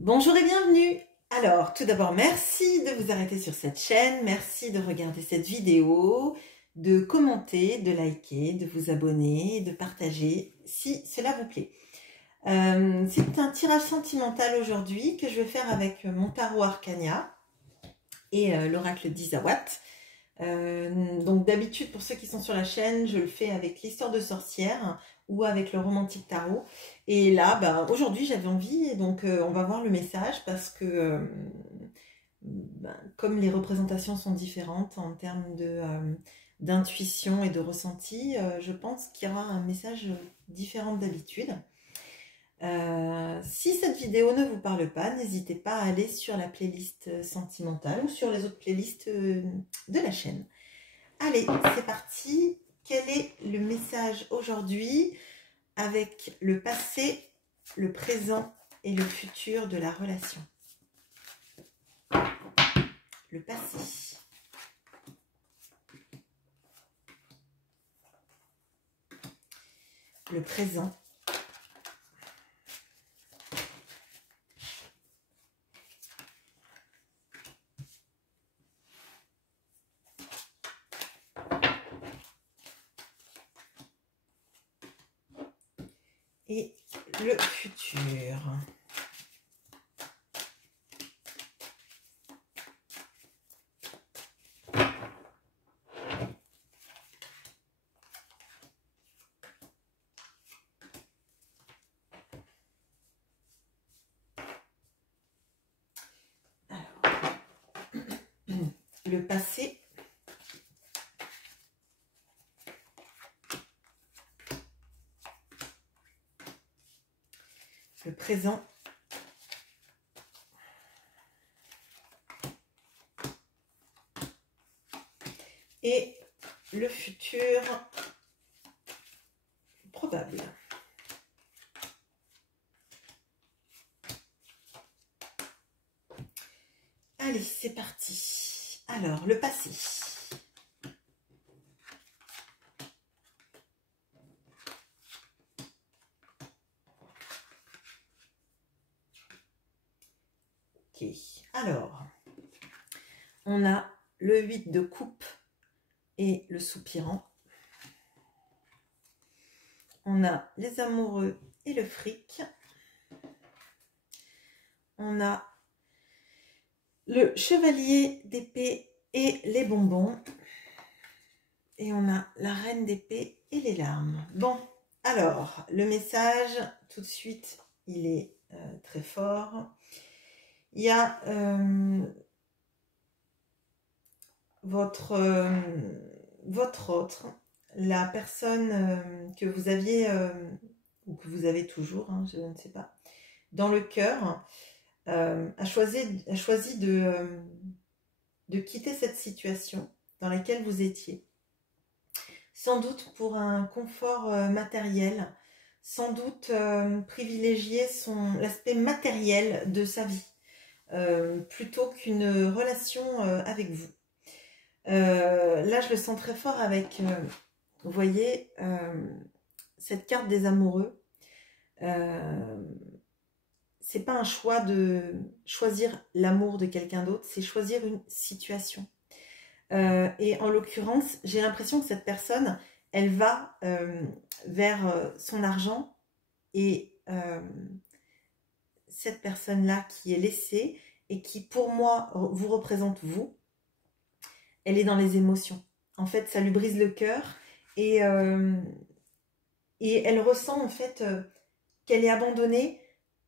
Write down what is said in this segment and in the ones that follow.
Bonjour et bienvenue. Alors, tout d'abord, merci de vous arrêter sur cette chaîne, merci de regarder cette vidéo, de commenter, de liker, de vous abonner, de partager si cela vous plaît. C'est un tirage sentimental aujourd'hui que je vais faire avec mon tarot Arcania et l'oracle d'Isawat. Donc d'habitude, pour ceux qui sont sur la chaîne, je le fais avec l'histoire de sorcière ou avec le romantique tarot. Et là, aujourd'hui, j'avais envie, et donc on va voir le message parce que comme les représentations sont différentes en termes d'intuition et de ressenti, je pense qu'il y aura un message différent d'habitude. Si cette vidéo ne vous parle pas, n'hésitez pas à aller sur la playlist sentimentale ou sur les autres playlists de la chaîne. Allez, c'est parti. Quel est le message aujourd'hui avec le passé, le présent et le futur de la relation? Le passé. Le présent. Et le futur. Alors, le passé. Le présent. Et le futur probable. Allez, c'est parti. Alors, le passé. Ok, alors, on a le 8 de coupe et le soupirant. On a les amoureux et le fric. On a le chevalier d'épée et les bonbons. Et on a la reine d'épée et les larmes. Bon, alors, le message, tout de suite, il est très fort. Il y a votre autre, la personne que vous aviez, ou que vous avez toujours, hein, je ne sais pas, dans le cœur, a choisi de quitter cette situation dans laquelle vous étiez. Sans doute pour un confort matériel, sans doute privilégier l'aspect matériel de sa vie, plutôt qu'une relation avec vous. Là, je le sens très fort avec, vous voyez, cette carte des amoureux. C'est pas un choix de choisir l'amour de quelqu'un d'autre, c'est choisir une situation. Et en l'occurrence, j'ai l'impression que cette personne, elle va vers son argent et cette personne-là qui est laissée et qui, pour moi, vous représente vous, elle est dans les émotions. En fait, ça lui brise le cœur et elle ressent en fait qu'elle est abandonnée,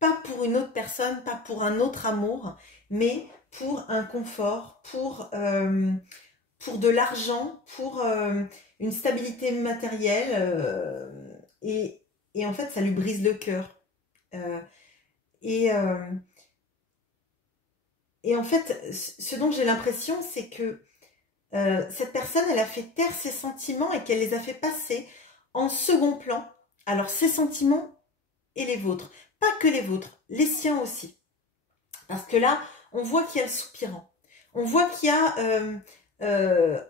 pas pour une autre personne, pas pour un autre amour, mais pour un confort, pour de l'argent, pour une stabilité matérielle, et en fait ça lui brise le cœur. Et en fait, ce dont j'ai l'impression, c'est que cette personne, elle a fait taire ses sentiments et qu'elle les a fait passer en second plan. Alors ses sentiments et les vôtres, pas que les vôtres, les siens aussi. Parce que là, on voit qu'il y a le soupirant. On voit qu'il y a...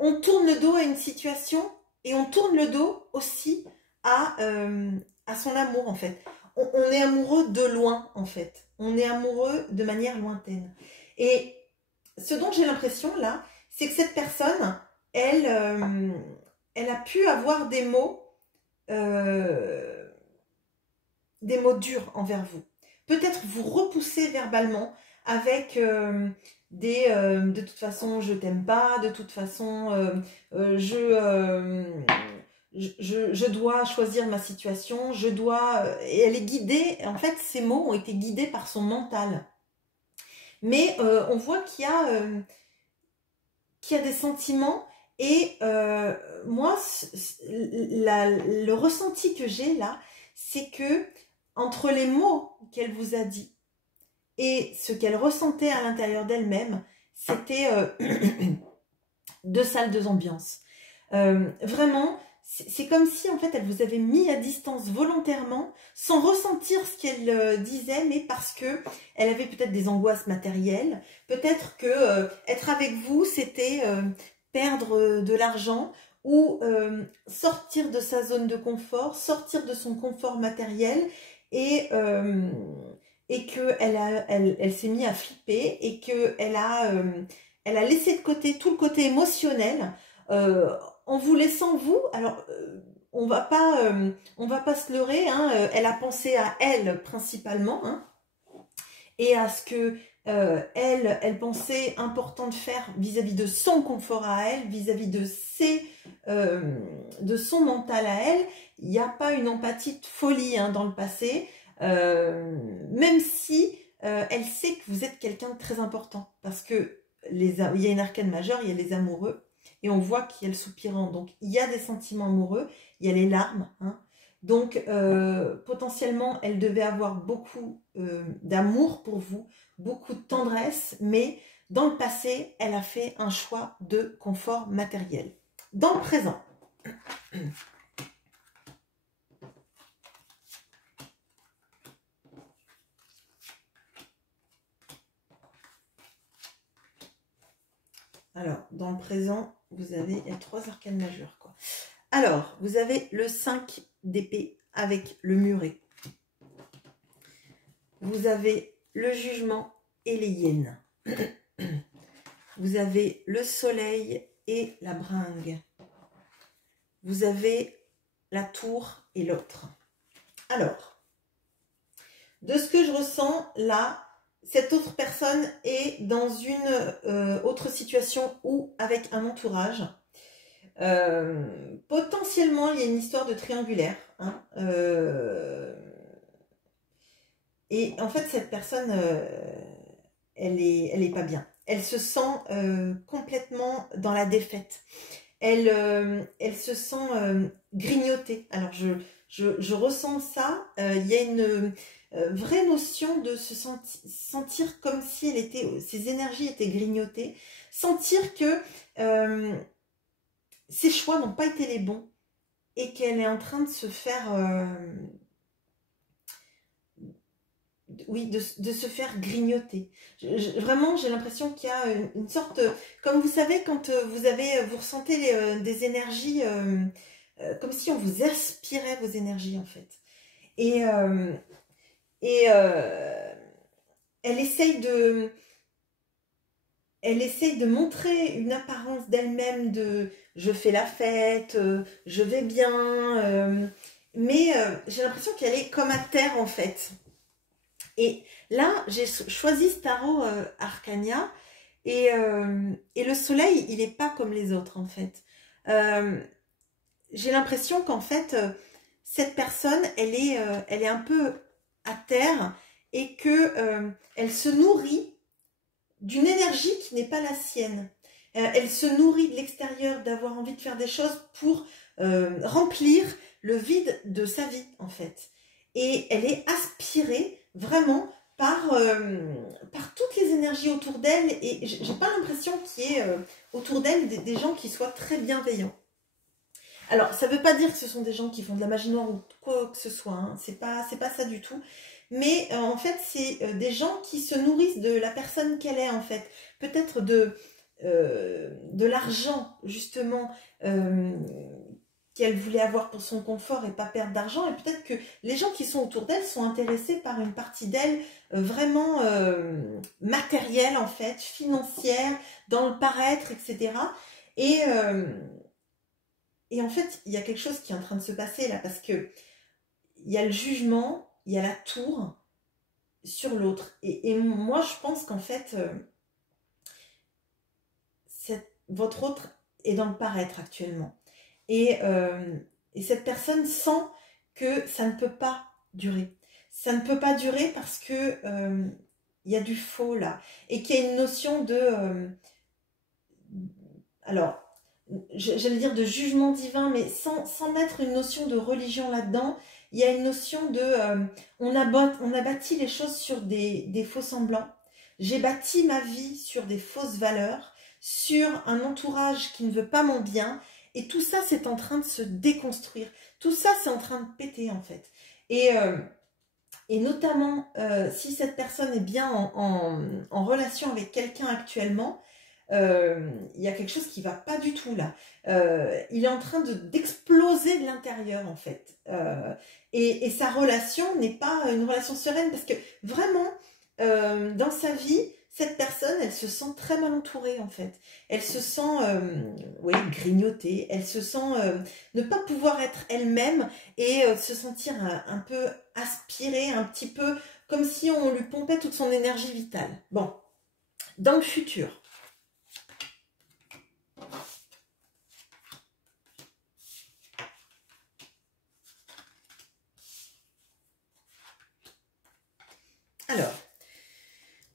on tourne le dos à une situation et on tourne le dos aussi à son amour en fait. on est amoureux de loin, en fait. On est amoureux de manière lointaine. Et ce dont j'ai l'impression, là, c'est que cette personne, elle, elle a pu avoir des mots durs envers vous. Peut-être vous repousser verbalement avec de toute façon, je t'aime pas, de toute façon, je dois choisir ma situation, et elle est guidée, en fait, ces mots ont été guidés par son mental. Mais on voit qu'il y a des sentiments, et moi, le ressenti que j'ai là, c'est que entre les mots qu'elle vous a dit et ce qu'elle ressentait à l'intérieur d'elle-même, c'était deux salles, deux ambiances. Vraiment, c'est comme si en fait elle vous avait mis à distance volontairement, sans ressentir ce qu'elle disait, mais parce que elle avait peut-être des angoisses matérielles, peut-être que être avec vous, c'était perdre de l'argent, ou sortir de sa zone de confort, sortir de son confort matériel, et qu'elle s'est mise à flipper, et qu'elle elle a laissé de côté tout le côté émotionnel, en vous laissant vous. Alors on va pas se leurrer, hein, elle a pensé à elle principalement, hein, et à ce que elle pensait important de faire vis-à-vis de son confort à elle, vis-à-vis de son mental à elle. Il n'y a pas une empathie de folie, hein, dans le passé, même si elle sait que vous êtes quelqu'un de très important, parce que il y a une arcane majeure, il y a les amoureux, et on voit qu'il y a le soupirant, donc il y a des sentiments amoureux, il y a les larmes, hein. Donc potentiellement elle devait avoir beaucoup d'amour pour vous, beaucoup de tendresse, mais dans le passé elle a fait un choix de confort matériel. Dans le présent, alors dans le présent vous avez les 3 arcanes majeures, quoi. Alors vous avez le 5 d'épée avec le muret. Vous avez le jugement et les hyènes. Vous avez le soleil et la bringue. Vous avez la tour et l'autre. Alors, de ce que je ressens là, cette autre personne est dans une autre situation, ou avec un entourage. Potentiellement, il y a une histoire de triangulaire, hein. Et en fait, cette personne, elle est pas bien. Elle se sent complètement dans la défaite. Elle se sent grignotée. Alors, je ressens ça. Il y a une vraie notion de se sentir comme si ses énergies étaient grignotées. Sentir que ses choix n'ont pas été les bons, et qu'elle est en train de se faire... oui, de se faire grignoter. Vraiment, j'ai l'impression qu'il y a une sorte... Comme vous savez, quand vous ressentez des énergies, comme si on vous aspirait vos énergies, en fait. Et elle essaye de montrer une apparence d'elle-même de « je fais la fête, je vais bien mais j'ai l'impression qu'elle est comme à terre, en fait. Et là, j'ai choisi ce tarot Arcania, et le soleil, il n'est pas comme les autres, en fait. J'ai l'impression qu'en fait, cette personne, elle est un peu à terre, et que elle se nourrit d'une énergie qui n'est pas la sienne. Elle se nourrit de l'extérieur, d'avoir envie de faire des choses pour remplir le vide de sa vie, en fait. Et elle est aspirée vraiment par toutes les énergies autour d'elle, et j'ai pas l'impression qu'il y ait autour d'elle des gens qui soient très bienveillants. Alors, ça veut pas dire que ce sont des gens qui font de la magie noire ou quoi que ce soit, hein. C'est pas ça du tout. Mais en fait, c'est des gens qui se nourrissent de la personne qu'elle est, en fait. Peut-être de l'argent, justement, qu'elle voulait avoir pour son confort et pas perdre d'argent. Et peut-être que les gens qui sont autour d'elle sont intéressés par une partie d'elle vraiment matérielle en fait, financière, dans le paraître, etc. Et, euh, et en fait, il y a quelque chose qui est en train de se passer là, parce que il y a le jugement, il y a la tour sur l'autre. Et moi, je pense qu'en fait, votre autre est dans le paraître actuellement. Et cette personne sent que ça ne peut pas durer. Ça ne peut pas durer parce que il y a du faux là. Et qu'il y a une notion de... alors, j'allais dire de jugement divin, mais sans mettre une notion de religion là-dedans. Il y a une notion de... on a bâti les choses sur des faux semblants. J'ai bâti ma vie sur des fausses valeurs, sur un entourage qui ne veut pas mon bien. Et tout ça, c'est en train de se déconstruire. Tout ça, c'est en train de péter, en fait. Et notamment, si cette personne est bien en relation avec quelqu'un actuellement, il y a quelque chose qui va pas du tout là. Il est en train d'exploser de l'intérieur en fait. Et sa relation n'est pas une relation sereine parce que vraiment, dans sa vie, cette personne, elle se sent très mal entourée en fait. Elle se sent oui, grignotée, elle se sent ne pas pouvoir être elle-même et se sentir un peu aspirée, un petit peu comme si on lui pompait toute son énergie vitale. Bon, dans le futur. Alors,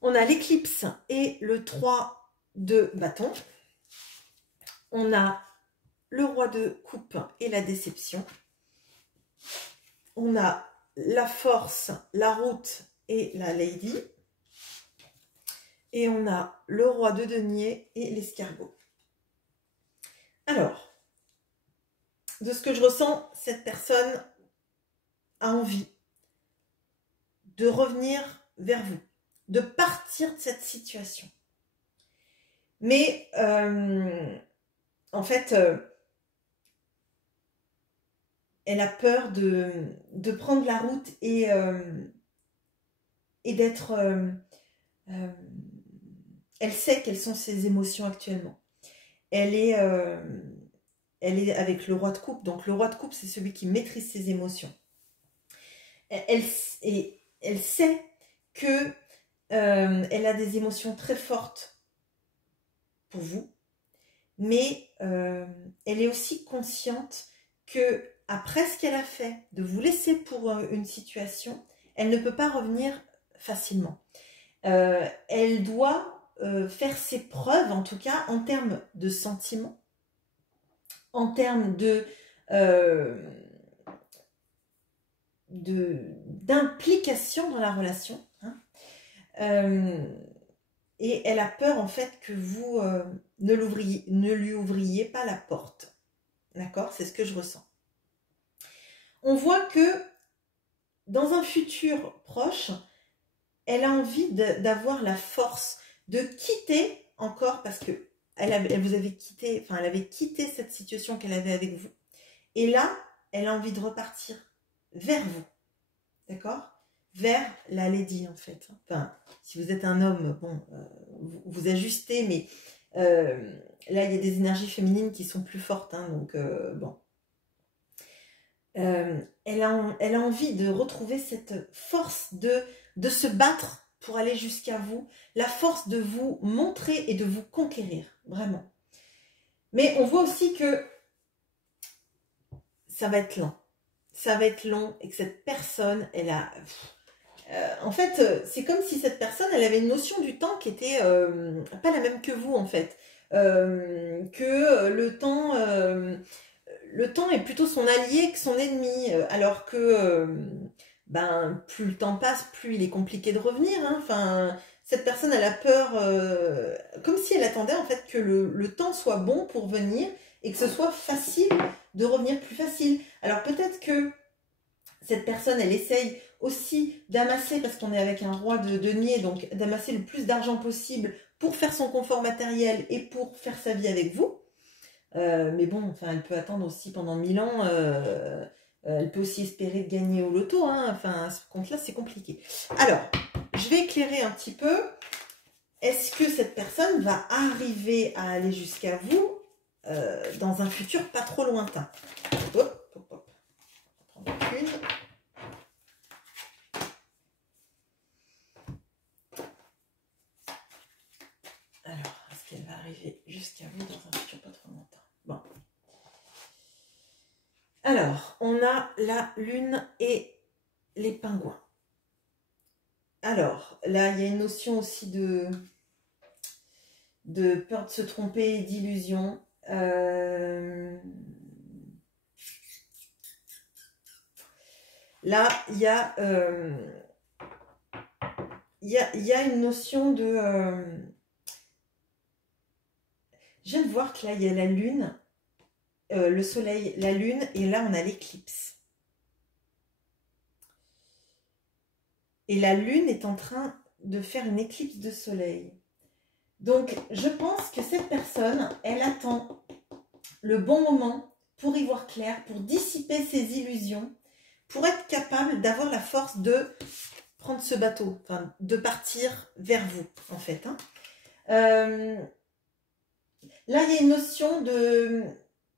on a l'éclipse et le 3 de bâton. On a le roi de coupe et la déception. On a la force, la route et la lady. Et on a le roi de denier et l'escargot. Alors, de ce que je ressens, cette personne a envie de revenir vers vous, de partir de cette situation. Mais en fait, elle a peur de prendre la route et d'être... elle sait quelles sont ses émotions actuellement. Elle est avec le roi de coupe. Donc le roi de coupe, c'est celui qui maîtrise ses émotions. Elle sait que elle a des émotions très fortes pour vous, mais elle est aussi consciente que après ce qu'elle a fait, de vous laisser pour une situation, elle ne peut pas revenir facilement. Elle doit faire ses preuves, en tout cas en termes de sentiments, en termes d'implication dans la relation. Hein. Et elle a peur en fait que vous ne lui ouvriez pas la porte. D'accord? C'est ce que je ressens. On voit que dans un futur proche, elle a envie d'avoir la force de quitter encore, parce que elle vous avait quitté, enfin elle avait quitté cette situation qu'elle avait avec vous. Et là, elle a envie de repartir vers vous. D'accord? Vers la lady en fait. Enfin, si vous êtes un homme, bon, vous ajustez, mais là il y a des énergies féminines qui sont plus fortes, hein, donc bon. Elle a envie de retrouver cette force de se battre pour aller jusqu'à vous, la force de vous montrer et de vous conquérir, vraiment. Mais on voit aussi que ça va être lent. Ça va être long et que cette personne, elle a... en fait, c'est comme si cette personne, elle avait une notion du temps qui était pas la même que vous, en fait. Que le temps est plutôt son allié que son ennemi, alors que ben, plus le temps passe, plus il est compliqué de revenir. Hein. Enfin, cette personne, elle a peur, comme si elle attendait en fait que le temps soit bon pour venir et que ce soit facile de revenir plus facile. Alors peut-être que cette personne, elle essaye aussi d'amasser, parce qu'on est avec un roi de denier, donc d'amasser le plus d'argent possible pour faire son confort matériel et pour faire sa vie avec vous. Mais bon, enfin, elle peut attendre aussi pendant 1000 ans. Elle peut aussi espérer de gagner au loto. Hein. Enfin, à ce compte-là, c'est compliqué. Alors, je vais éclairer un petit peu. Est-ce que cette personne va arriver à aller jusqu'à vous dans un futur pas trop lointain? Hop, hop, hop. On va prendre une. Alors, est-ce qu'elle va arriver jusqu'à vous dans un futur pas trop lointain? Bon. Alors, on a la lune et les pingouins. Alors, là, il y a une notion aussi de peur de se tromper, d'illusion. Là, il y a une notion de... je viens de voir que là, il y a la lune, le soleil, la lune, et là, on a l'éclipse. Et la lune est en train de faire une éclipse de soleil. Donc, je pense que cette personne, elle attend le bon moment pour y voir clair, pour dissiper ses illusions, pour être capable d'avoir la force de prendre ce bateau, enfin, de partir vers vous, en fait. Hein. Là, il y a une notion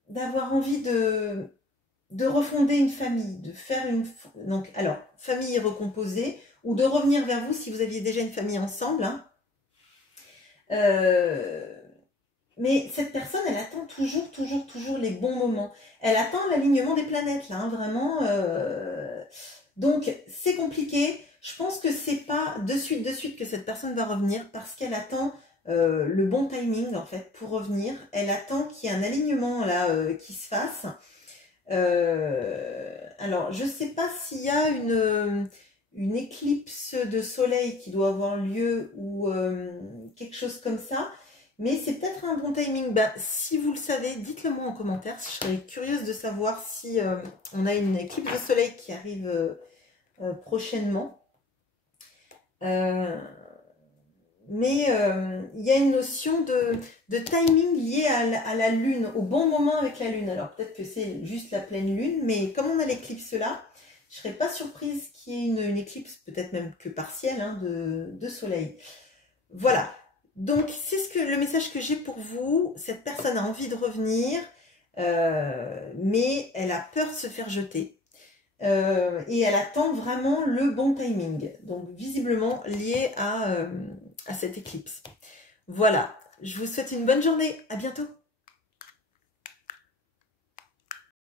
d'avoir envie de refonder une famille, de faire une... Donc, alors, famille recomposée, ou de revenir vers vous si vous aviez déjà une famille ensemble. Hein. Mais cette personne, elle attend toujours les bons moments. Elle attend l'alignement des planètes, là, hein, vraiment. Donc, c'est compliqué. Je pense que c'est pas de suite que cette personne va revenir parce qu'elle attend le bon timing, en fait, pour revenir. Elle attend qu'il y ait un alignement, là, qui se fasse. Alors, je sais pas s'il y a une éclipse de soleil qui doit avoir lieu ou quelque chose comme ça. Mais c'est peut-être un bon timing. Ben, si vous le savez, dites-le moi en commentaire. Je serais curieuse de savoir si on a une éclipse de soleil qui arrive prochainement. Mais il y a une notion de timing liée à la lune, au bon moment avec la lune. Alors peut-être que c'est juste la pleine lune, mais comme on a l'éclipse là, je ne serais pas surprise qu'il y ait une éclipse, peut-être même que partielle, hein, de soleil. Voilà. Donc, c'est le message que j'ai pour vous. Cette personne a envie de revenir, mais elle a peur de se faire jeter. Et elle attend vraiment le bon timing. Donc, visiblement lié à cette éclipse. Voilà. Je vous souhaite une bonne journée. À bientôt.